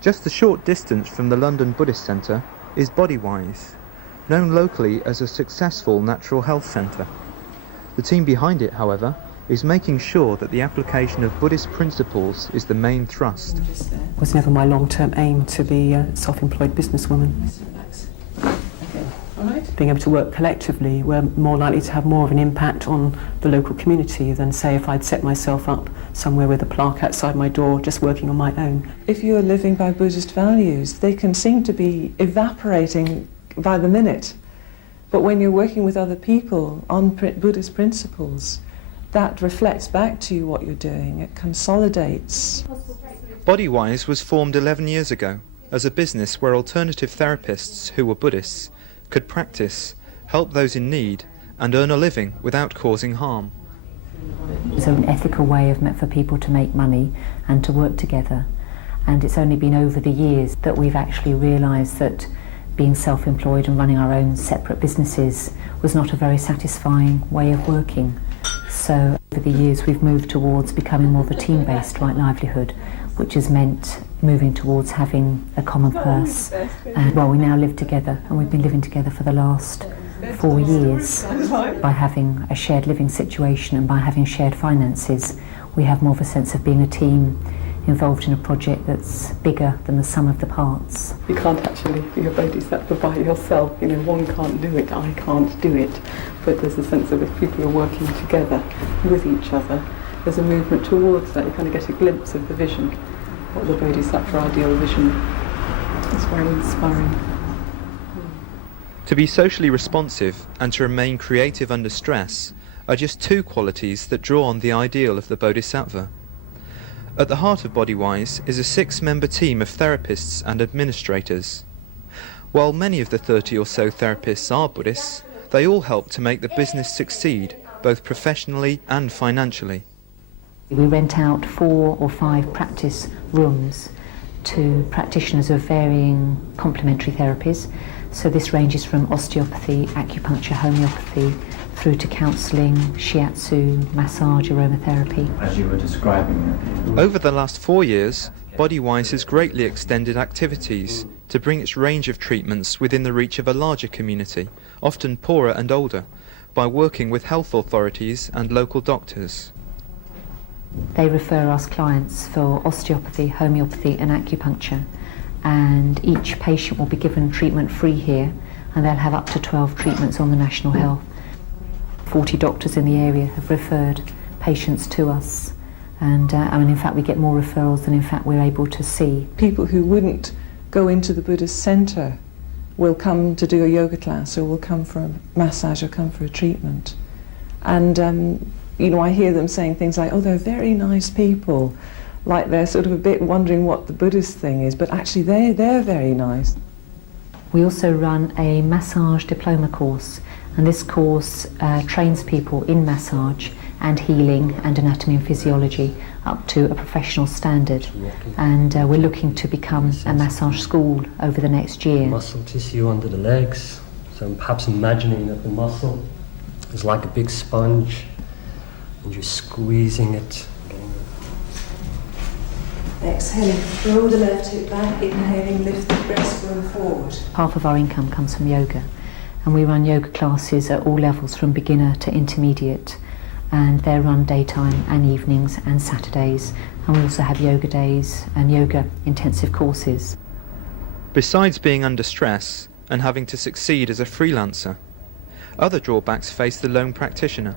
Just a short distance from the London Buddhist Centre is Bodywise, known locally as a successful natural health centre. The team behind it, however, is making sure that the application of Buddhist principles is the main thrust. It was never my long-term aim to be a self-employed businesswoman. Being able to work collectively, we're more likely to have more of an impact on the local community than, say, if I'd set myself up somewhere with a plaque outside my door just working on my own. If you're living by Buddhist values, they can seem to be evaporating by the minute. But when you're working with other people on Buddhist principles, that reflects back to you what you're doing. It consolidates. Bodywise was formed 11 years ago as a business where alternative therapists who were Buddhists could practice, help those in need, and earn a living without causing harm. It's an ethical way for people to make money and to work together. And it's only been over the years that we've actually realised that being self-employed and running our own separate businesses was not a very satisfying way of working. So over the years we've moved towards becoming more of a team-based right livelihood, which has meant moving towards having a common purse. And well, we now live together, and we've been living together for the last 4 years. By having a shared living situation and by having shared finances, we have more of a sense of being a team involved in a project that's bigger than the sum of the parts. You can't actually be a bodhisattva by yourself. You know, one can't do it, I can't do it. But there's a sense of if people are working together with each other, there's a movement towards that. You kind of get a glimpse of the vision, what the bodhisattva ideal vision. It's very inspiring. To be socially responsive and to remain creative under stress are just two qualities that draw on the ideal of the bodhisattva. At the heart of Bodywise is a 6-member team of therapists and administrators. While many of the 30 or so therapists are Buddhists, they all help to make the business succeed, both professionally and financially. We rent out 4 or 5 practice rooms to practitioners of varying complementary therapies. So this ranges from osteopathy, acupuncture, homeopathy, through to counselling, shiatsu, massage, aromatherapy. As you were describing it. Over the last 4 years, Bodywise has greatly extended activities to bring its range of treatments within the reach of a larger community, often poorer and older, by working with health authorities and local doctors. They refer us clients for osteopathy, homeopathy and acupuncture, and each patient will be given treatment free here, and they'll have up to 12 treatments on the National Health. 40 doctors in the area have referred patients to us, and in fact we get more referrals than in fact we're able to see. People who wouldn't go into the Buddhist centre will come to do a yoga class, or will come for a massage, or come for a treatment. And you know, I hear them saying things like, oh, they're very nice people, like they're sort of a bit wondering what the Buddhist thing is, but actually they're very nice. We also run a massage diploma course, and this course trains people in massage and healing and anatomy and physiology up to a professional standard, and we're looking to become a massage school over the next year. Muscle tissue under the legs, so I'm perhaps imagining that the muscle is like a big sponge and you're squeezing it. Exhaling, roll the left hip back, inhaling, lift the breastbone forward. Half of our income comes from yoga, and we run yoga classes at all levels from beginner to intermediate, and they're run daytime and evenings and Saturdays, and we also have yoga days and yoga intensive courses. Besides being under stress and having to succeed as a freelancer, other drawbacks face the lone practitioner.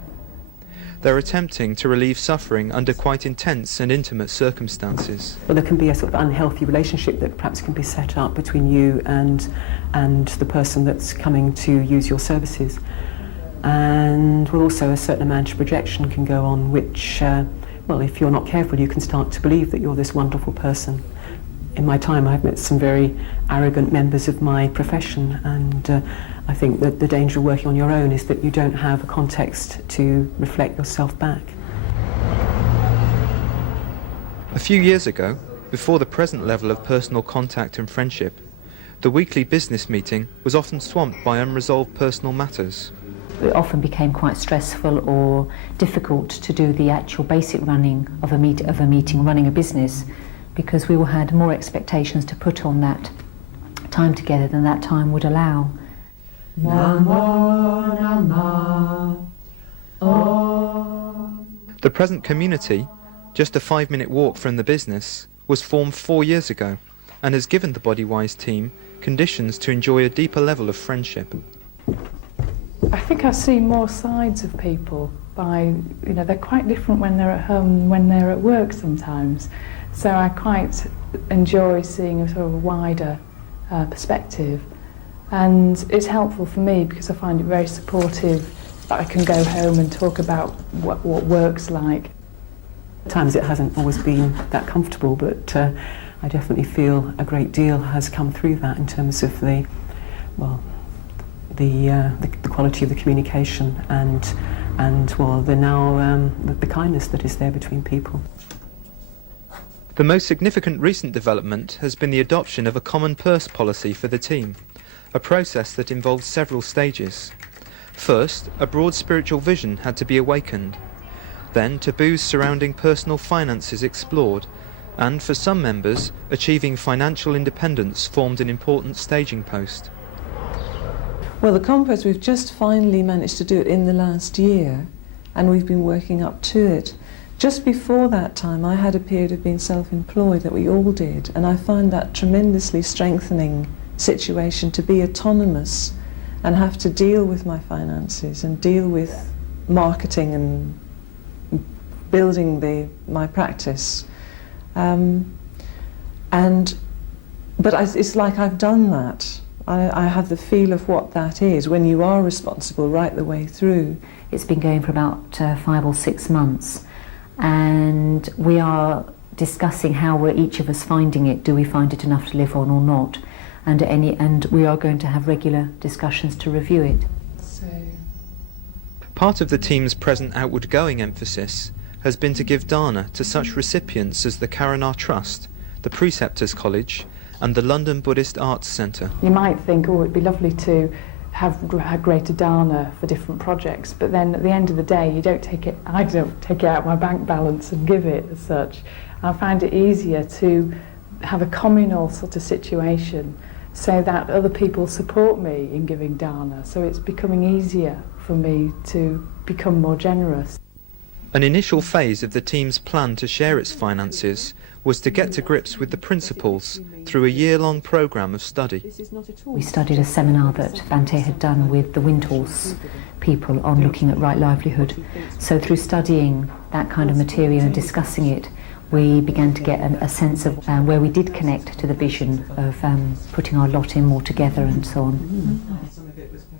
They're attempting to relieve suffering under quite intense and intimate circumstances. Well, there can be a sort of unhealthy relationship that perhaps can be set up between you and the person that's coming to use your services. And well, also a certain amount of projection can go on, which, well, if you're not careful, you can start to believe that you're this wonderful person. In my time, I've met some very arrogant members of my profession, and I think that the danger of working on your own is that you don't have a context to reflect yourself back. A few years ago, before the present level of personal contact and friendship, the weekly business meeting was often swamped by unresolved personal matters. It often became quite stressful or difficult to do the actual basic running of a meeting, running a business, because we all had more expectations to put on that time together than that time would allow. The present community, just a 5-minute walk from the business, was formed 4 years ago and has given the Bodywise team conditions to enjoy a deeper level of friendship. I think I see more sides of people by, they're quite different when they're at home and when they're at work sometimes. So I quite enjoy seeing a sort of wider perspective. And it's helpful for me because I find it very supportive that I can go home and talk about what work's like. At times it hasn't always been that comfortable, but I definitely feel a great deal has come through that in terms of the quality of the communication and the kindness that is there between people. The most significant recent development has been the adoption of a common purse policy for the team, a process that involved several stages. First, a broad spiritual vision had to be awakened. Then, taboos surrounding personal finances explored, and for some members, achieving financial independence formed an important staging post. Well, the compass, we've just finally managed to do it in the last year, and we've been working up to it. Just before that time, I had a period of being self-employed that we all did, and I find that tremendously strengthening situation to be autonomous and have to deal with my finances and deal with marketing and building my practice. But it's like I've done that. I have the feel of what that is when you are responsible right the way through. It's been going for about 5 or 6 months, and we are discussing how we're each of us finding it. Do we find it enough to live on or not? And we are going to have regular discussions to review it. Part of the team's present outward-going emphasis has been to give Dana to such recipients as the Karanar Trust, the Preceptors College, and the London Buddhist Arts Centre. You might think, it'd be lovely to have greater dana for different projects, but then at the end of the day, I don't take it out of my bank balance and give it as such. I find it easier to have a communal sort of situation so that other people support me in giving dana, so it's becoming easier for me to become more generous. An initial phase of the team's plan to share its finances was to get to grips with the principles through a year-long programme of study. We studied a seminar that Bhante had done with the Windhorse people on looking at right livelihood. So through studying that kind of material and discussing it, we began to get a sense of where we did connect to the vision of putting our lot in more together and so on.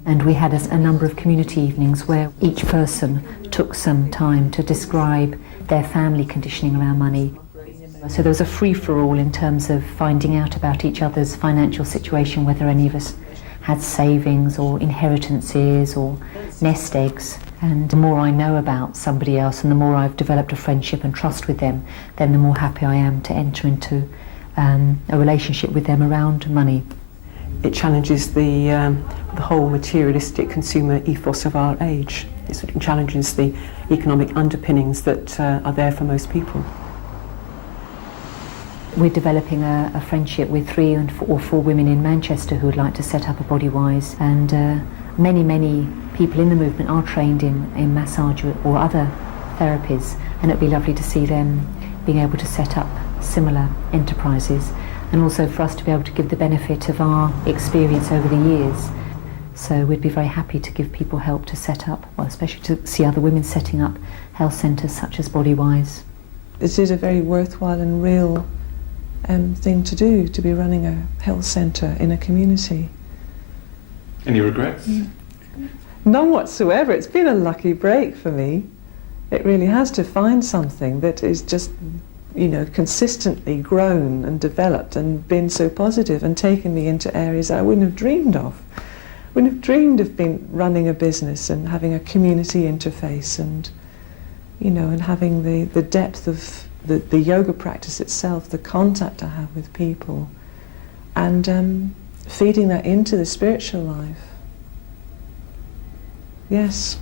And we had a number of community evenings where each person took some time to describe their family conditioning around money. So there was a free-for-all in terms of finding out about each other's financial situation, whether any of us had savings or inheritances or nest eggs. And the more I know about somebody else and the more I've developed a friendship and trust with them, then the more happy I am to enter into a relationship with them around money. It challenges the whole materialistic consumer ethos of our age. It sort of challenges the economic underpinnings that are there for most people. We're developing a friendship with 3 or 4 women in Manchester who would like to set up a Bodywise, and many people in the movement are trained in massage or other therapies, and it'd be lovely to see them being able to set up similar enterprises, and also for us to be able to give the benefit of our experience over the years. So we'd be very happy to give people help to set up, well, especially to see other women setting up health centres such as Bodywise. It is a very worthwhile and real thing to do, to be running a health centre in a community. Any regrets? None whatsoever. It's been a lucky break for me. It really has, to find something that is just, consistently grown and developed and been so positive and taken me into areas I wouldn't have dreamed of. Wouldn't have dreamed of running a business and having a community interface and, and having the depth of the yoga practice itself, the contact I have with people, and feeding that into the spiritual life. Yes.